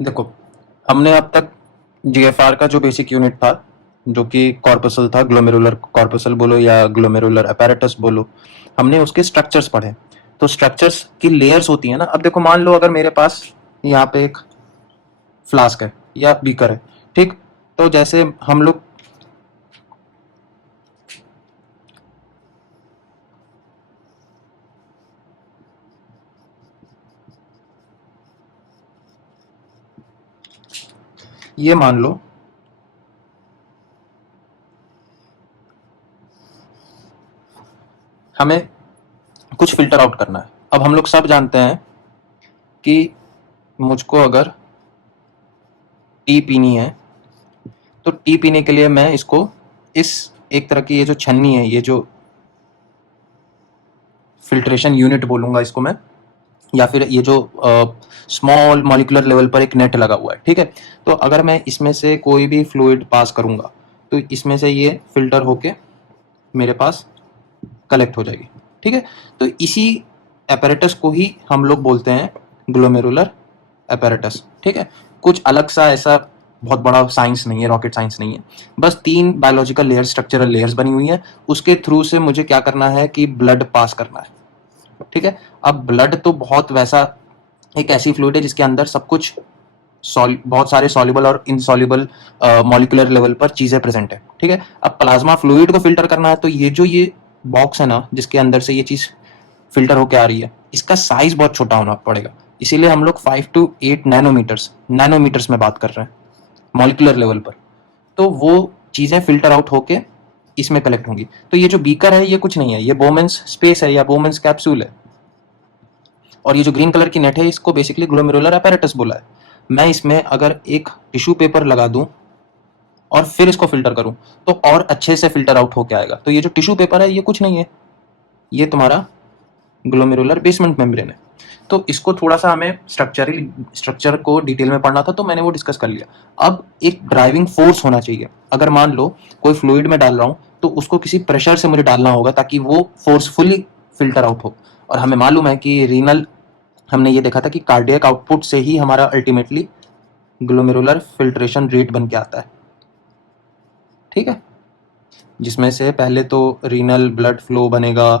देखो, हमने अब तक जीएफआर का जो बेसिक यूनिट था, जो कि कॉर्पसल था, ग्लोमेरुलर कॉर्पसल बोलो या ग्लोमेरुलर अपैरेटस बोलो, हमने उसके स्ट्रक्चर्स पढ़े। तो स्ट्रक्चर्स की लेयर्स होती है ना। अब देखो, मान लो अगर मेरे पास यहाँ पे एक फ्लास्क है या बीकर है, ठीक। तो जैसे हम लोग ये मान लो हमें कुछ फिल्टर आउट करना है। अब हम लोग सब जानते हैं कि मुझको अगर टी पीनी है, तो टी पीने के लिए मैं इसको इस एक तरह की ये जो छन्नी है, ये जो फिल्ट्रेशन यूनिट बोलूंगा इसको मैं, या फिर ये जो स्मॉल मॉलिक्यूलर लेवल पर एक नेट लगा हुआ है, ठीक है। तो अगर मैं इसमें से कोई भी फ्लूइड पास करूंगा, तो इसमें से ये फिल्टर होके मेरे पास कलेक्ट हो जाएगी, ठीक है। तो इसी एपैरेटस को ही हम लोग बोलते हैं ग्लोमेरुलर एपैरेटस, ठीक है। कुछ अलग सा ऐसा बहुत बड़ा साइंस नहीं है, रॉकेट साइंस नहीं है। बस 3 बायोलॉजिकल लेयर्स, स्ट्रक्चरल लेयर्स बनी हुई है। उसके थ्रू से मुझे क्या करना है कि ब्लड पास करना है, ठीक है। अब ब्लड तो बहुत वैसा एक ऐसी फ्लूइड है जिसके अंदर सब कुछ बहुत सारे सॉल्युबल और इनसॉल्युबल मॉलिक्यूलर लेवल पर चीजें प्रेजेंट है, ठीक है। अब प्लाज्मा फ्लूइड को फिल्टर करना है, तो ये बॉक्स है ना, जिसके अंदर से ये चीज फिल्टर होकर आ रही है, इसका साइज बहुत छोटा होना पड़ेगा। इसीलिए हम लोग 5 to 8 नैनोमीटर्स नैनोमीटर्स में बात कर रहे हैं, मॉलिक्यूलर लेवल पर। तो वो चीजें फिल्टर आउट होके इसमें कलेक्ट होंगी। तो ये जो बीकर है, ये कुछ नहीं है, ये बोमेंस स्पेस है या बोमेंस कैप्सूल है। और ये जो ग्रीन कलर की नेट है, इसको बेसिकली ग्लोमेरुलर apparatus बोला है। मैं इसमें अगर एक टिश्यू पेपर लगा दूं और फिर इसको फिल्टर करूं, तो और अच्छे से फिल्टर आउट होके आएगा। तो ये जो टिश्यू पेपर है, ये कुछ नहीं है, ये तुम्हारा ग्लोमेरुलर बेसमेंट मेम्ब्रेन है। तो इसको थोड़ा सा हमें स्ट्रक्चर को डिटेल में पढ़ना था, तो मैंने वो डिस्कस कर लिया। अब एक ड्राइविंग फोर्स होना चाहिए। अगर मान लो कोई फ्लूइड में डाल रहा हूं, तो उसको किसी प्रेशर से मुझे डालना होगा ताकि वो फोर्सफुली फिल्टर आउट हो। और हमें मालूम है कि रीनल, हमने ये देखा था कि कार्डियक आउटपुट से ही हमारा अल्टीमेटली ग्लोमेरुलर फिल्ट्रेशन रेट बन के आता है, ठीक है। जिसमें से पहले तो रीनल ब्लड फ्लो बनेगा,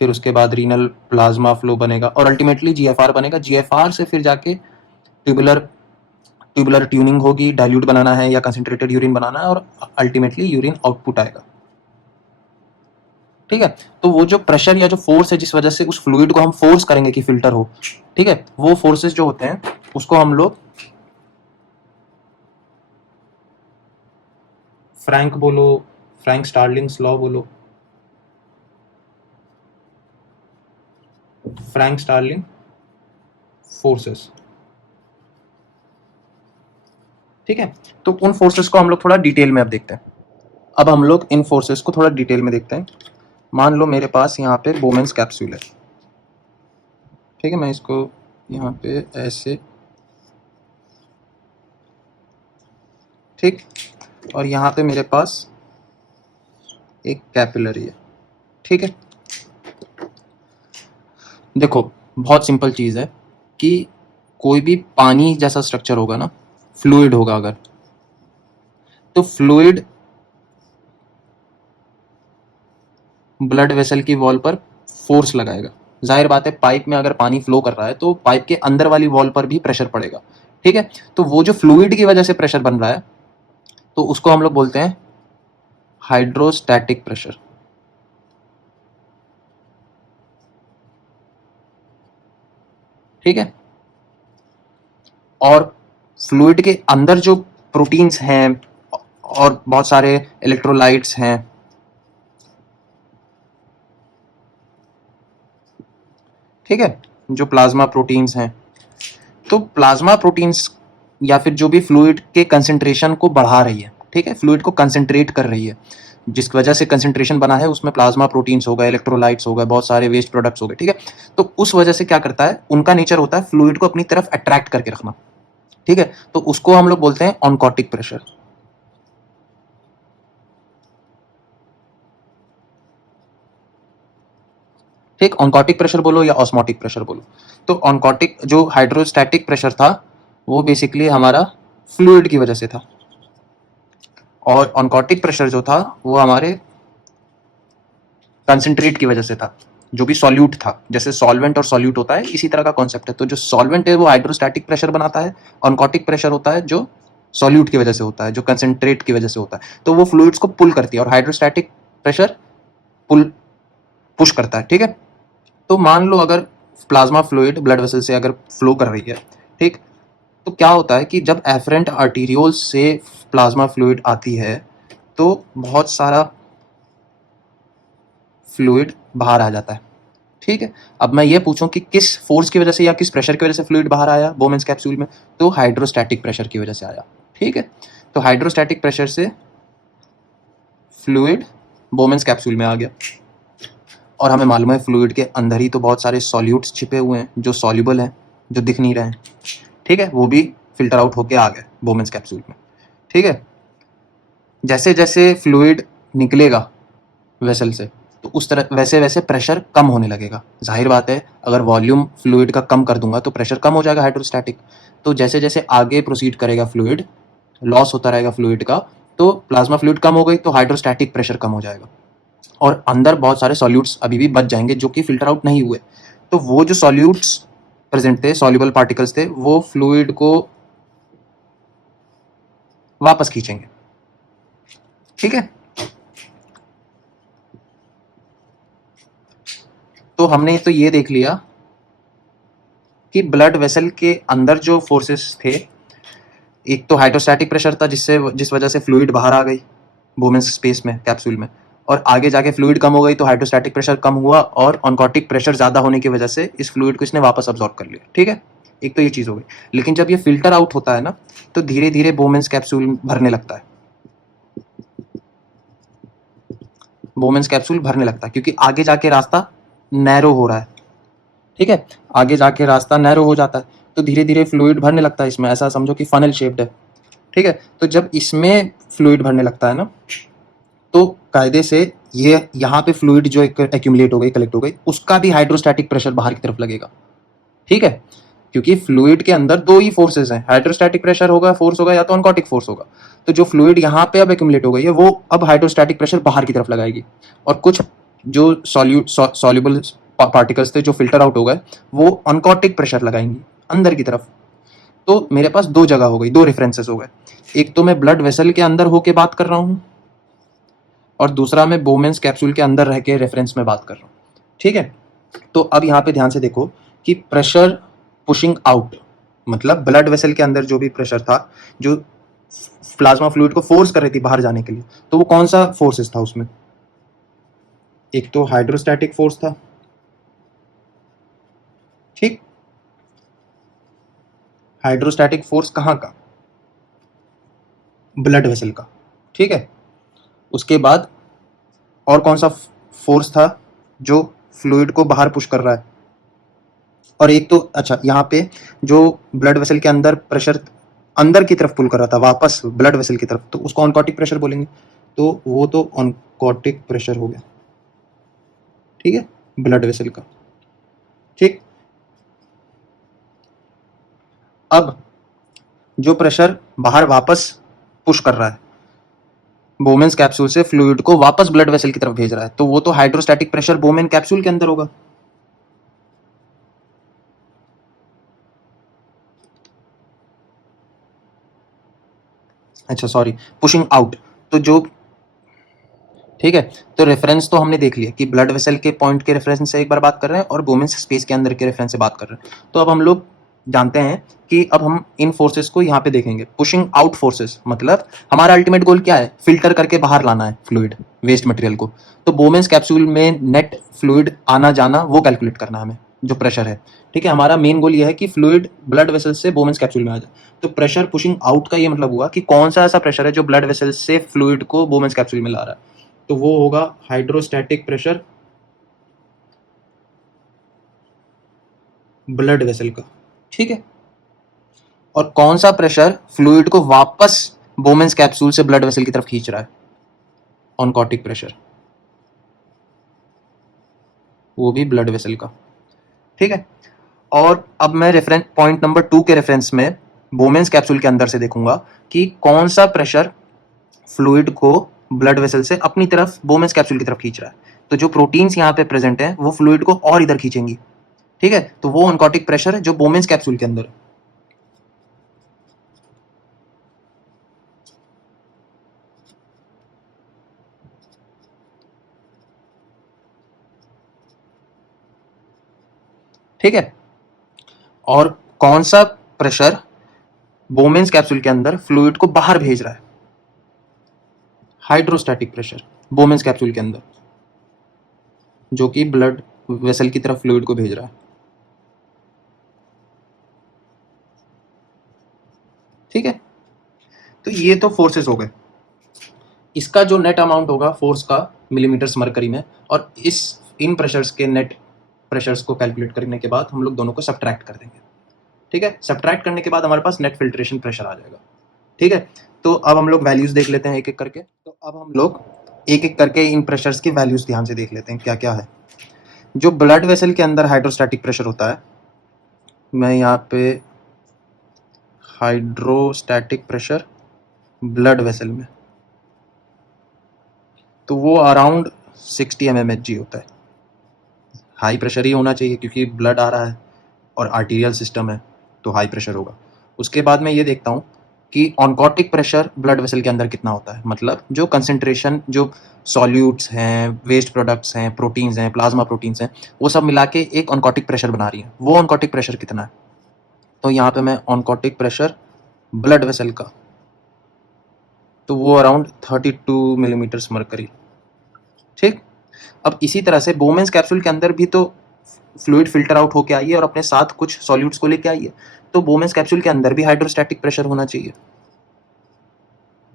फिर उसके बाद रीनल प्लाज्मा फ्लो बनेगा, और अल्टीमेटली जीएफआर बनेगा। जीएफआर से फिर जाके ट्यूबुलर ट्यूबुलर ट्यूनिंग होगी, डाइल्यूट बनाना है या कंसंट्रेटेड यूरिन बनाना है, और अल्टीमेटली यूरिन आउटपुट आएगा, ठीक है। तो वो जो प्रेशर या जो फोर्स है, जिस वजह से उस फ्लूइड को हम फोर्स करेंगे कि फिल्टर हो, ठीक है, वो फोर्सेस जो होते हैं उसको हम लोग फ्रैंक बोलो, फ्रैंक स्टार्लिंग्स लॉ बोलो, फ्रैंक स्टार्लिंग फोर्सेस, ठीक है। तो उन फोर्सेस को हम लोग थोड़ा डिटेल में अब देखते हैं। अब हम लोग इन फोर्सेस को थोड़ा डिटेल में देखते हैं। मान लो मेरे पास यहाँ पे बोमेंस कैप्सूल है, ठीक है। मैं इसको यहाँ पे ऐसे, ठीक। और यहाँ पे मेरे पास एक कैपिलरी है, ठीक है। देखो, बहुत सिंपल चीज़ है कि कोई भी पानी जैसा स्ट्रक्चर होगा ना, फ्लूइड होगा अगर, तो फ्लूइड ब्लड वेसल की वॉल पर फोर्स लगाएगा। जाहिर बात है, पाइप में अगर पानी फ्लो कर रहा है तो पाइप के अंदर वाली वॉल पर भी प्रेशर पड़ेगा, ठीक है। तो वो जो फ्लूइड की वजह से प्रेशर बन रहा है, तो उसको हम लोग बोलते हैं हाइड्रोस्टैटिक प्रेशर, ठीक है। और फ्लूइड के अंदर जो प्रोटीन्स हैं और बहुत सारे इलेक्ट्रोलाइट्स हैं, ठीक है, जो प्लाज्मा प्रोटीन्स हैं, तो प्लाज्मा प्रोटीन्स या फिर जो भी फ्लूइड के कंसंट्रेशन को बढ़ा रही है, ठीक है, फ्लूइड को कंसंट्रेट कर रही है, जिस वजह से कंसंट्रेशन बना है उसमें प्लाज्मा प्रोटीन्स हो गए, इलेक्ट्रोलाइट्स हो गए, बहुत सारे वेस्ट प्रोडक्ट्स हो गए, ठीक है। तो उस वजह से क्या करता है, उनका नेचर होता है फ्लूइड को अपनी तरफ अट्रैक्ट करके रखना, ठीक है। तो उसको हम लोग बोलते हैं ऑनकोटिक प्रेशर, ठीक। ऑनकोटिक प्रेशर बोलो या ऑस्मोटिक प्रेशर बोलो। तो ऑनकोटिक जो हाइड्रोस्टैटिक प्रेशर था, वो बेसिकली हमारा फ्लूइड की वजह से था, और ऑनकोटिक प्रेशर जो था वो हमारे कंसंट्रेट की वजह से था, जो भी सॉल्यूट था। जैसे सॉल्वेंट और सॉल्यूट होता है, इसी तरह का कॉन्सेप्ट है। तो जो सॉल्वेंट है वो हाइड्रोस्टैटिक प्रेशर बनाता है, ऑनकोटिक प्रेशर होता है जो सॉल्यूट की वजह से होता है, जो कंसंट्रेट की वजह से होता है। तो वो फ्लूइड्स को पुल करती है, और हाइड्रोस्टैटिक प्रेशर पुल पुश करता है। ठीक है, तो मान लो अगर प्लाज्मा फ्लूइड ब्लड वेसल से अगर फ्लो कर रही है, ठीक, तो क्या होता है कि जब एफरेंट आर्टीरियोल से प्लाज्मा फ्लूइड आती है तो बहुत सारा फ्लूइड बाहर आ जाता है। ठीक है, अब मैं ये पूछूं कि किस फोर्स की वजह से या किस प्रेशर की वजह से फ्लूइड बाहर आया बोमेंस कैप्सूल में, तो हाइड्रोस्टैटिक प्रेशर की वजह से आया। ठीक है, तो हाइड्रोस्टैटिक प्रेशर से फ्लूइड बोमेंस कैप्सूल में आ गया, और हमें मालूम है फ्लूइड के अंदर ही तो बहुत सारे सॉल्यूट्स छिपे हुए हैं जो सॉल्युबल हैं, जो दिख नहीं रहे हैं। ठीक है, वो भी फिल्टर आउट होके आ गए बोमेंस कैप्सूल में। ठीक है, जैसे जैसे फ्लूइड निकलेगा वेसल से, तो उस तरह वैसे वैसे प्रेशर कम होने लगेगा। जाहिर बात है, अगर वॉल्यूम फ्लूइड का कम कर दूंगा तो प्रेशर कम हो जाएगा हाइड्रोस्टैटिक। तो जैसे जैसे आगे प्रोसीड करेगा फ्लूइड, लॉस होता रहेगा फ्लूइड का, तो प्लाज्मा फ्लूइड कम हो गई तो हाइड्रोस्टैटिक प्रेशर कम हो जाएगा, और अंदर बहुत सारे सॉल्यूट्स अभी भी बच जाएंगे जो कि फिल्टर आउट नहीं हुए। तो वो जो सॉल्यूट्स प्रेजेंट थे, सॉल्युबल पार्टिकल्स थे, वो फ्लूइड को वापस खींचेंगे। ठीक है, तो हमने तो ये देख लिया कि ब्लड वेसल के अंदर जो फोर्सेस थे, एक तो हाइड्रोस्टैटिक प्रेशर था जिस वजह से फ्लूइड बाहर आ गई वोमेंस स्पेस में, कैप्सूल में, और आगे जाके फ्लूइड कम हो गई तो हाइड्रोस्टैटिक प्रेशर कम हुआ, और ऑनकोटिक प्रेशर ज्यादा होने की वजह से इस फ्लूइड को इसने वापस अब्सॉर्ब कर लिया। ठीक है, एक तो ये चीज हो गई। लेकिन जब ये फिल्टर आउट होता है ना, तो धीरे धीरे वोमेंस कैप्सूल भरने लगता है, वोमेंस कैप्सूल भरने लगता है, क्योंकि आगे जाके रास्ता नैरो हो रहा है। ठीक है, आगे जाके रास्ता नैरो हो जाता है, तो धीरे धीरे फ्लूइड भरने लगता है इसमें। ऐसा समझो कि फनल शेप्ड है। ठीक है, तो जब इसमें फ्लूइड भरने लगता है ना, तो कायदे से ये यहाँ पे फ्लूइड जो एक्यूमुलेट हो गई, कलेक्ट हो गई, उसका भी हाइड्रोस्टैटिक प्रेशर बाहर की तरफ लगेगा। ठीक है, क्योंकि फ्लूइड के अंदर दो ही फोर्सेस हैं, हाइड्रोस्टैटिक प्रेशर होगा, फोर्स होगा, या तो ऑनकोटिक फोर्स होगा। तो जो फ्लूइड यहाँ पे अब एक्यूमुलेट हो गई है, वो अब हाइड्रोस्टैटिक प्रेशर बाहर की तरफ लगाएगी, और कुछ जो सॉल्यूबल पार्टिकल्स थे जो फिल्टर आउट हो गए, वो ऑनकोटिक प्रेशर लगाएंगी अंदर की तरफ। तो मेरे पास दो जगह हो गई, दो रेफरेंसेस हो गए। एक तो मैं ब्लड वेसल के अंदर होके बात कर रहा हूँ, और दूसरा मैं बोमेंस कैप्सूल के अंदर रह के रेफरेंस में बात कर रहा हूँ। ठीक है, तो अब यहाँ पे ध्यान से देखो कि प्रेशर पुशिंग आउट, मतलब ब्लड वेसल के अंदर जो भी प्रेशर था, जो प्लाज्मा फ्लूइड को फोर्स कर रही थी बाहर जाने के लिए, तो वो कौन सा फोर्सेस था उसमें? एक तो हाइड्रोस्टैटिक फोर्स था। ठीक, हाइड्रोस्टैटिक फोर्स कहाँ का? ब्लड वेसल का। ठीक है, उसके बाद और कौन सा फोर्स था जो फ्लूइड को बाहर पुश कर रहा है? और एक तो अच्छा, यहाँ पे जो ब्लड वेसल के अंदर प्रेशर अंदर की तरफ पुल कर रहा था वापस ब्लड वेसल की तरफ, तो उसको ऑनकोटिक प्रेशर बोलेंगे। तो वो तो ऑनकोटिक प्रेशर हो गया। ठीक है, ब्लड वेसल का। ठीक, अब जो प्रेशर बाहर वापस पुश कर रहा है, बोमेंस कैप्सूल से फ्लूइड को वापस ब्लड वेसल की तरफ भेज रहा है, तो वो तो हाइड्रोस्टैटिक प्रेशर बोमेन कैप्सूल के अंदर होगा। अच्छा सॉरी, पुशिंग आउट। तो जो, ठीक है, तो रेफरेंस तो हमने देख लिया कि ब्लड वेसल के पॉइंट के रेफरेंस से एक बार बात कर रहे हैं, और वोमेंस स्पेस के अंदर के रेफरेंस से बात कर रहे हैं। तो अब हम लोग जानते हैं कि अब हम इन फोर्सेस को यहाँ पे देखेंगे, पुशिंग आउट फोर्सेस, मतलब हमारा अल्टीमेट गोल क्या है? फिल्टर करके बाहर लाना है फ्लूइड, वेस्ट मटेरियल को। तो वोमेंस कैप्सूल में नेट फ्लूइड आना जाना वो कैलकुलेट करना है हमें, जो प्रेशर है। ठीक है, हमारा मेन गोल ये है कि फ्लूइड ब्लड वेसल से वोमेंस कैप्सूल में आ जाए। तो प्रेशर पुशिंग आउट का ये मतलब हुआ कि कौन सा ऐसा प्रेशर है जो ब्लड वेसल से फ्लूइड को वोमेंस कैप्सूल में ला रहा है, तो वो होगा हाइड्रोस्टैटिक प्रेशर ब्लड वेसल का। ठीक है, और कौन सा प्रेशर फ्लूइड को वापस बोमेंस कैप्सूल से ब्लड वेसल की तरफ खींच रहा है? ऑनकोटिक प्रेशर, वो भी ब्लड वेसल का। ठीक है, और अब मैं रेफरेंस पॉइंट नंबर 2 के रेफरेंस में बोमेंस कैप्सूल के अंदर से देखूंगा कि कौन सा प्रेशर फ्लूइड को ब्लड वेसल से अपनी तरफ बोमेंस कैप्सूल की तरफ खींच रहा है। तो जो प्रोटीन्स यहाँ पे प्रेजेंट है वो फ्लूइड को और इधर खींचेंगी, ठीक है। तो वो ऑनकोटिक प्रेशर है जो बोमेंस कैप्सूल के अंदर है। ठीक है। और कौन सा प्रेशर बोमेंस कैप्सूल के अंदर फ्लूइड को बाहर भेज रहा है? हाइड्रोस्टैटिक प्रेशर बोमेंस कैप्सूल के अंदर, जो कि ब्लड वेसल की तरफ फ्लूइड को भेज रहा है। ठीक है। तो ये तो फोर्सेस हो गए। इसका जो नेट अमाउंट होगा फोर्स का मिलीमीटर्स मरकरी में, और इन प्रेशर्स के नेट प्रेशर्स को कैलकुलेट करने के बाद हम लोग दोनों को सब्ट्रैक्ट कर देंगे। ठीक है। सब्ट्रैक्ट करने के बाद हमारे पास नेट फिल्ट्रेशन प्रेशर आ जाएगा। ठीक है। तो अब हम लोग वैल्यूज देख लेते हैं एक एक करके। तो अब हम लोग एक एक करके इन प्रेशर्स की वैल्यूज ध्यान से देख लेते हैं क्या क्या है। जो ब्लड वेसल के अंदर हाइड्रोस्टैटिक प्रेशर होता है, मैं यहाँ पे हाइड्रोस्टैटिक प्रेशर ब्लड वेसल में, तो वो अराउंड 60 mmHg होता है। हाई प्रेशर ही होना चाहिए क्योंकि ब्लड आ रहा है और आर्टीरियल सिस्टम है, तो हाई प्रेशर होगा। उसके बाद मैं ये देखता हूँ कि ऑनकोटिक प्रेशर ब्लड वेसल के अंदर कितना होता है, मतलब जो कंसंट्रेशन, जो सॉल्यूट्स हैं, वेस्ट प्रोडक्ट्स हैं, प्रोटीन्स हैं, प्लाज्मा प्रोटीन्स हैं, वो सब मिला के एक ऑनकोटिक प्रेशर बना रही है। वो ऑनकोटिक प्रेशर कितना है? तो यहाँ पे मैं ऑनकोटिक प्रेशर ब्लड वेसल का, तो वो अराउंड 32 मिलीमीटर्स मरकरी। ठीक। अब इसी तरह से बोमेंस कैप्सूल के अंदर भी तो फ्लूइड फिल्टर आउट होके आई है और अपने साथ कुछ सॉल्यूट्स को लेके आई है, तो बोमेंस कैप्सूल के अंदर भी हाइड्रोस्टैटिक प्रेशर होना चाहिए।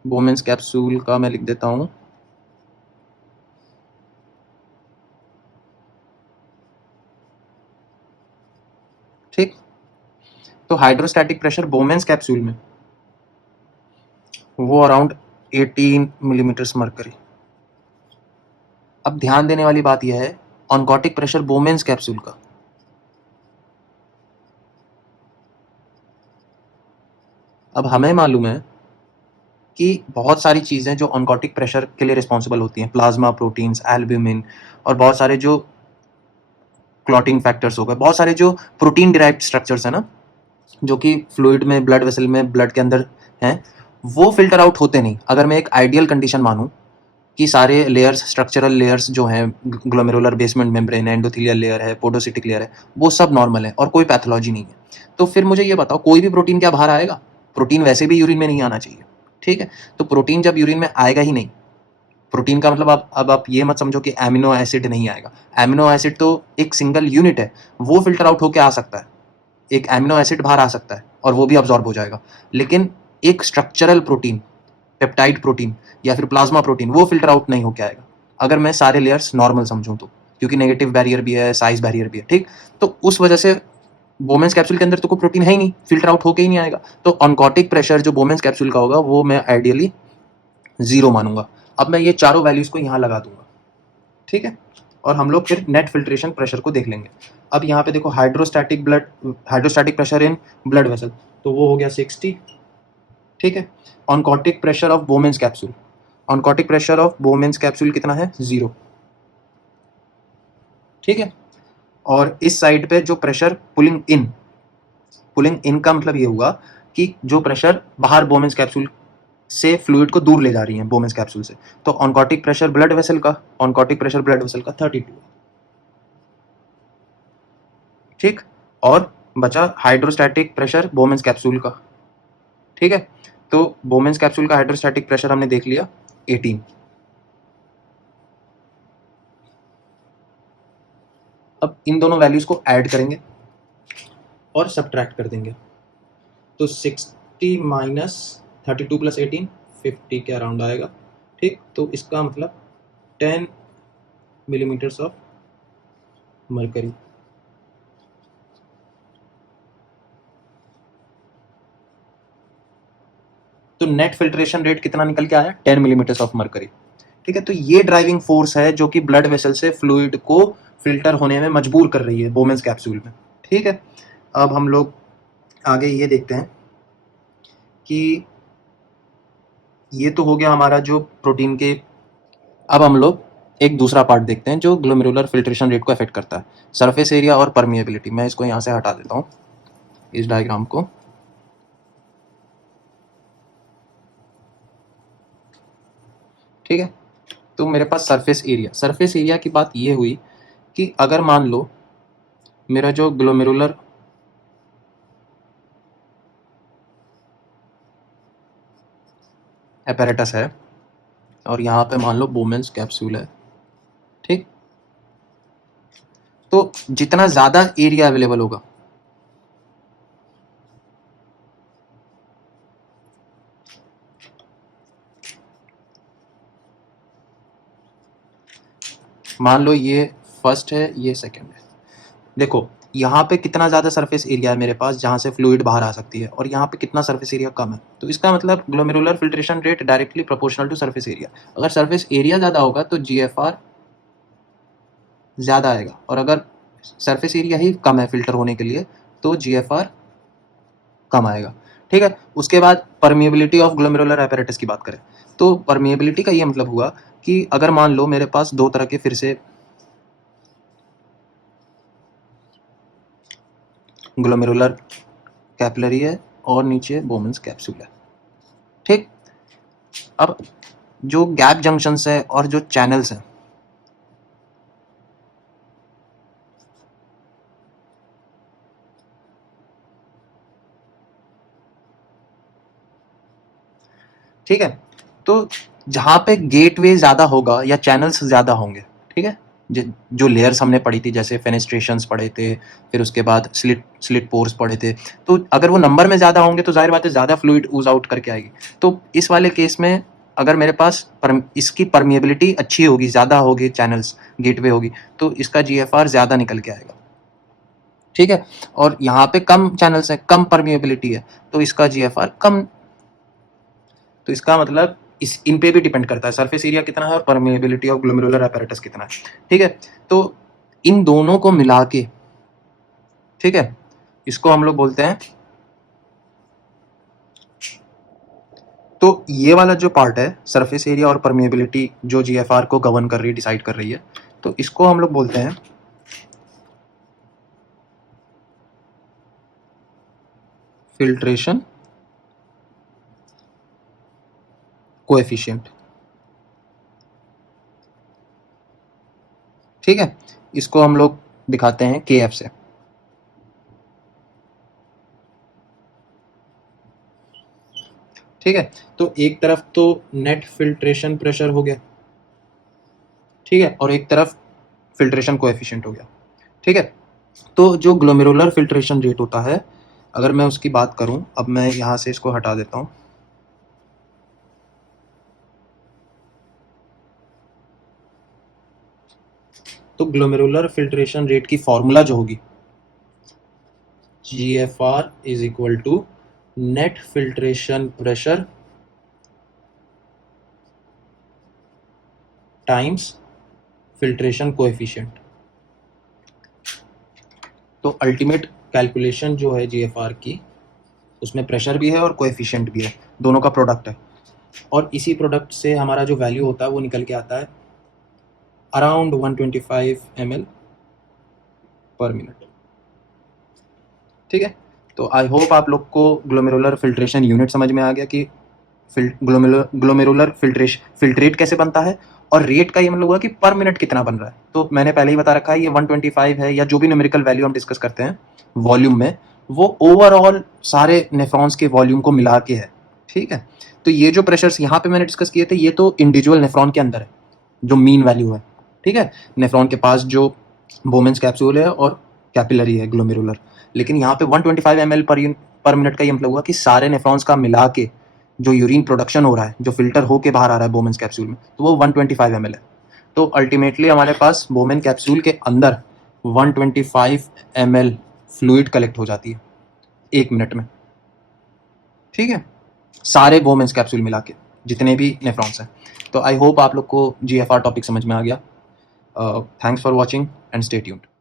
बोमेंस कैप्सूल का मैं लिख देता हूं, ठीक। तो हाइड्रोस्टैटिक प्रेशर बोमेंस कैप्सूल में वो अराउंड 18 मिलीमीटर्स मरकरी। अब ध्यान देने वाली बात यह है, ऑनकोटिक प्रेशर बोमेंस कैप्सूल का, अब हमें मालूम है कि बहुत सारी चीज़ें जो ऑनकोटिक प्रेशर के लिए रिस्पॉन्सिबल होती हैं, प्लाज्मा प्रोटीन्स, एल्ब्यूमिन, और बहुत सारे जो क्लॉटिंग फैक्टर्स हो गए, बहुत सारे जो प्रोटीन डिराइव्ड स्ट्रक्चर्स हैं ना, जो कि फ्लूइड में, ब्लड वेसल में, ब्लड के अंदर हैं, वो फिल्टर आउट होते नहीं। अगर मैं एक आइडियल कंडीशन मानूं कि सारे लेयर्स, स्ट्रक्चरल लेयर्स जो हैं, ग्लोमेरुलर बेसमेंट मेम्ब्रेन है, एंडोथेलियल लेयर है, पोडोसिटिक लेयर है, वो सब नॉर्मल है और कोई पैथोलॉजी नहीं है, तो फिर मुझे ये बताओ कोई भी प्रोटीन क्या बाहर आएगा? प्रोटीन वैसे भी यूरिन में नहीं आना चाहिए। ठीक है। तो प्रोटीन जब यूरिन में आएगा ही नहीं, प्रोटीन का मतलब आप ये मत समझो कि एमिनो एसिड नहीं आएगा। एमिनो एसिड तो एक सिंगल यूनिट है, वो फिल्टर आउट होकर आ सकता है, एक एमिनो एसिड बाहर आ सकता है और वो भी अब्जॉर्ब हो जाएगा। लेकिन एक स्ट्रक्चरल प्रोटीन, पेप्टाइड प्रोटीन या फिर प्लाज्मा प्रोटीन, वो फिल्टर आउट नहीं होकर आएगा अगर मैं सारे लेयर्स नॉर्मल समझूं तो, क्योंकि नेगेटिव बैरियर भी है, साइज बैरियर भी है। ठीक। तो उस वजह से बोमेंस कैप्सूल के अंदर तो कोई प्रोटीन है ही नहीं, फिल्टर आउट होके ही नहीं आएगा। तो ऑनकोटिक प्रेशर जो बोमेंस कैप्सूल का होगा वो मैं आइडियली 0 मानूंगा। अब मैं ये चारों वैल्यूज को यहाँ लगा दूंगा। ठीक है। और हम लोग फिर नेट फिल्ट्रेशन प्रेशर को देख लेंगे। अब यहाँ पे देखो hydrostatic pressure in blood vessel, तो वो हो गया 60। ठीक है। Oncotic pressure of बोमेंस capsule, oncotic pressure of बोमेंस capsule कितना है? 0। ठीक है। और इस साइड पे जो प्रेशर पुलिंग इन का मतलब ये हुआ कि जो प्रेशर बाहर बोमेंस कैप्सूल से फ्लूइड को दूर ले जा रही है बोमेंस कैप्सूल से, तो ऑनकोटिक प्रेशर ब्लड वेसल का, ऑनकोटिक प्रेशर ब्लड वेसल का 32। ठीक। और बचा हाइड्रोस्टैटिक प्रेशर बोमेंस कैप्सूल का। ठीक है। तो बोमेंस कैप्सूल का हाइड्रोस्टैटिक प्रेशर हमने देख लिया 18। अब इन दोनों वैल्यूज को ऐड करेंगे और सब्ट्रैक्ट कर देंगे, तो 60 माइनस 32 प्लस 18 50 के अराउंड आएगा। ठीक। तो इसका मतलब 10 मिलीमीटर्स ऑफ मरकरी। तो नेट फिल्ट्रेशन रेट कितना निकल के आया? 10 मिलीमीटर्स ऑफ मरकरी। ठीक है। तो ये ड्राइविंग फोर्स है जो कि ब्लड वेसल से फ्लूइड को फिल्टर होने में मजबूर कर रही है बोमेंस कैप्सूल में। ठीक है। अब हम लोग आगे ये देखते हैं कि ये तो हो गया हमारा जो प्रोटीन के। अब हम लोग एक दूसरा पार्ट देखते हैं जो ग्लोमेरुलर फिल्ट्रेशन रेट को अफेक्ट करता है, सरफेस एरिया और परमिएबिलिटी। मैं इसको यहाँ से हटा देता हूँ, इस डायग्राम को। ठीक है, तो मेरे पास सरफेस एरिया की बात ये हुई कि अगर मान लो मेरा जो ग्लोमेरुलर apparatus है और यहाँ पे मान लो बोमेन्स कैप्सूल है, ठीक, तो जितना ज़्यादा एरिया अवेलेबल होगा, मान लो ये फर्स्ट है, ये सेकंड है, देखो यहाँ पे कितना ज़्यादा सरफेस एरिया है मेरे पास जहाँ से फ्लूइड बाहर आ सकती है, और यहाँ पे कितना सरफेस एरिया कम है। तो इसका मतलब glomerular filtration rate directly proportional to surface area. अगर सरफेस एरिया ज़्यादा होगा तो GFR ज़्यादा आएगा, और अगर सरफेस एरिया ही कम है फिल्टर होने के लिए तो GFR कम आएगा। ठीक है, उसके बाद परमिएबिलिटी ऑफ ग्लोमेरुलर apparatus की बात करें तो परमिएबिलिटी का ये मतलब हुआ कि अगर मान लो मेरे पास दो तरह के फिर से ग्लोमेरुलर कैपिलरी है और नीचे बोमेन्स कैप्सूल है, ठीक। अब जो गैप जंक्शंस है और जो चैनल्स हैं, ठीक है, तो जहाँ पे गेटवे ज़्यादा होगा या चैनल्स ज़्यादा होंगे, ठीक है, जो लेयर्स हमने पढ़ी थी, जैसे फेनेस्ट्रेशंस पढ़े थे, फिर उसके बाद स्लिट पोर्स पढ़े थे, तो अगर वो नंबर में ज़्यादा होंगे तो जाहिर बात है ज़्यादा फ्लूइड ऊज आउट करके आएगी। तो इस वाले केस में अगर मेरे पास इसकी परमिएबिलिटी अच्छी होगी, ज़्यादा होगी, चैनल्स गेटवे होगी, तो इसका GFR ज़्यादा निकल के आएगा, ठीक है। और यहाँ पे कम चैनल्स है, कम परमिएबिलिटी है, तो इसका GFR कम। तो इसका मतलब इन पे भी डिपेंड करता है सरफेस एरिया कितना है और परमिएबिलिटी ऑफ ग्लोमेरुलर apparatus कितना है, ठीक है। तो इन दोनों को मिला के, ठीक है, इसको हम लोग बोलते हैं, तो ये वाला जो पार्ट है सरफेस एरिया और परमिएबिलिटी जो GFR को गवर्न कर रही है, डिसाइड कर रही है, तो इसको हम लोग बोलते हैं फिल्ट्रेशन कोएफिशिएंट, ठीक है। इसको हम लोग दिखाते हैं KF से, ठीक है। तो एक तरफ तो नेट फिल्ट्रेशन प्रेशर हो गया, ठीक है, और एक तरफ फिल्ट्रेशन कोएफिशिएंट हो गया, ठीक है। तो जो ग्लोमेरुलर फिल्ट्रेशन रेट होता है, अगर मैं उसकी बात करूं, अब मैं यहाँ से इसको हटा देता हूं, तो ग्लोमेरुलर फिल्ट्रेशन रेट की फॉर्मूला जो होगी GFR is equal to net filtration pressure times filtration coefficient. तो अल्टीमेट कैलकुलेशन जो है GFR की, उसमें प्रेशर भी है और कोएफिशिएंट भी है, दोनों का प्रोडक्ट है, और इसी प्रोडक्ट से हमारा जो वैल्यू होता है वो निकल के आता है अराउंड 125 ml पर मिनट, ठीक है। तो आई होप आप लोग को ग्लोमेरुलर फिल्ट्रेशन यूनिट समझ में आ गया कि ग्लोमेरुलर फिल्ट्रेट कैसे बनता है, और रेट का ये मतलब हुआ कि पर मिनट कितना बन रहा है। तो मैंने पहले ही बता रखा है, ये 125 है, या जो भी न्यूमेरिकल वैल्यू हम डिस्कस करते हैं वॉल्यूम में, वो ओवरऑल सारे नेफ्रॉन्स के वॉल्यूम को मिला के है, ठीक है। तो ये जो प्रेशर्स यहाँ पे मैंने डिस्कस किए थे, ये तो इंडिविजुअल नेफ्रॉन के अंदर है, जो मीन वैल्यू है, ठीक है। नेफ्रॉन के पास जो बोमेन्स कैप्सूल है और कैपिलरी है ग्लोमेरुलर, लेकिन यहाँ पे 125 ml पर मिनट का ये मतलब हुआ कि सारे नेफ्रॉन्स का मिला के जो यूरिन प्रोडक्शन हो रहा है, जो फिल्टर होके बाहर आ रहा है बोमेन्स कैप्सूल में, तो वो 125 ml है। तो अल्टीमेटली हमारे पास बोमेन कैप्सूल के अंदर 125 ml फ्लूइड कलेक्ट हो जाती है 1 मिनट में, ठीक है, सारे बोमेन्स कैप्सूल मिला के जितने भी नेफ्रॉन्स हैं। तो आई होप आप लोग को GFR टॉपिक समझ में आ गया। Thanks for watching and stay tuned.